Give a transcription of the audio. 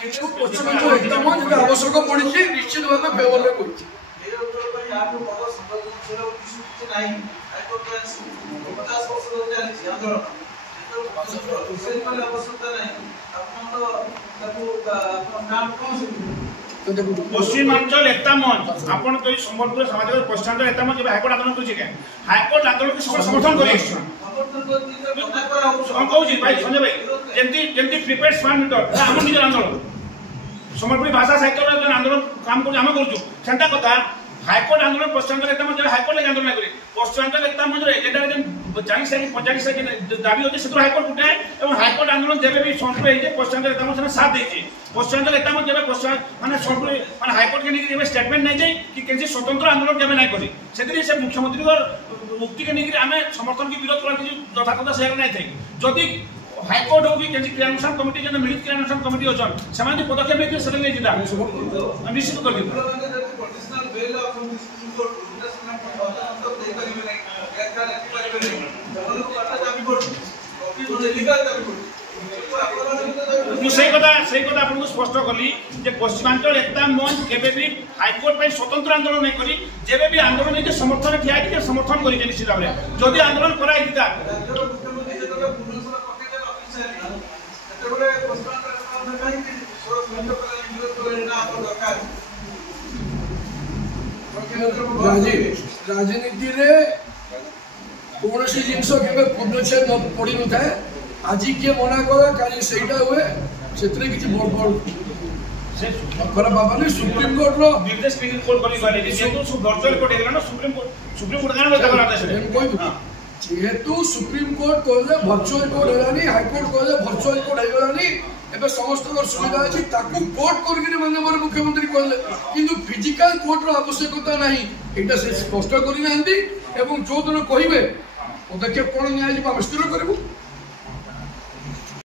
কিন্তু পশ্চিমাঞ্চল একদম যেটা আবশ্যক পড়ছে নিশ্চিত ভাবে ফেভরে করছে पश्चिमांचल एकता मंच आपण तो संबलपुर समाज पश्चिमांचल एकता मंच हाईकोर्ट आंदोलन करिछि के हाईकोर्ट आंदोलन के समर्थन करि हम कहू छी भाई संजय भाई जेंती प्रीपेड स्मार्ट मीटर हम निज आंदोलन संबलपुरी भाषा साहित्य आंदोलन काम कर हम करू सेंटा कथा हाईकोर्ट आंदोलन पश्चिमांचल एकता मंच हाईकोर्ट ले आंदोलन करी पश्चिमांचल एकता मंच रे एटा जे 40 से दाबी होते से हाईकोर्ट उठाए और हाईकोर्ट आंदोलन जेबे भी संपूर्ण है पश्चिमांचल एकता मंच साथ देछि पश्चिमांचल एकता मंच जेबे पश्चिम माने संपूर्ण माने हाईकोर्ट के निकि स्टेटमेंट नै जाई कि केसी स्वतंत्र आंदोलन केबे नै करी सेति से मुख्यमंत्री को मुक्ति के निकि हमें समर्थन की विरोध करन कि यथार्थ शेयर नै थाई जदि हाईकोर्ट हो कि केसी क्रियानुष्ठान कमिटी जे मिलित क्रियानुष्ठान कमिटी अछन समान पदक्षेप नै से नै जिता निश्चित कर दी से कथा आपको स्पष्ट कली जे पश्चिमांचल एकता मंच केबे भी हाईकोर्ट पे स्वतंत्र आंदोलन नहीं करी जेबे भी आंदोलन के समर्थन ठिया के समर्थन करी निश्चित भाव जदि आंदोलन कराई दिता राजनीति रे कौन सी जिनस के पूर्णच्छेद पड़ी न थाए आज किए मना कला काली सेटा हुए सेतरे किछि बड़ खराब बाबा ने सुप्रीम कोर्ट रो निर्देश स्पीकर कोर्ट करी गले जेतु सु वर्चुअल कोर्ट हेला ना सुप्रीम कोर्ट गाना लगा रहता है हम कोइ जेतु सुप्रीम कोर्ट कहले वर्चुअल कोर्ट हेलानी हाई कोर्ट कहले वर्चुअल कोर्ट हेलानी एबे समस्त सुविधा अछि ताकू कोर्ट करके माननीय मुख्यमंत्री कहले किंतु फिजिकल कोर्ट रो आवश्यकता नहीं एटा से स्पष्ट करि नांदी एवं जो दिन कहिबे पदक्षेप कोन न्याय हम स्थिर करबो।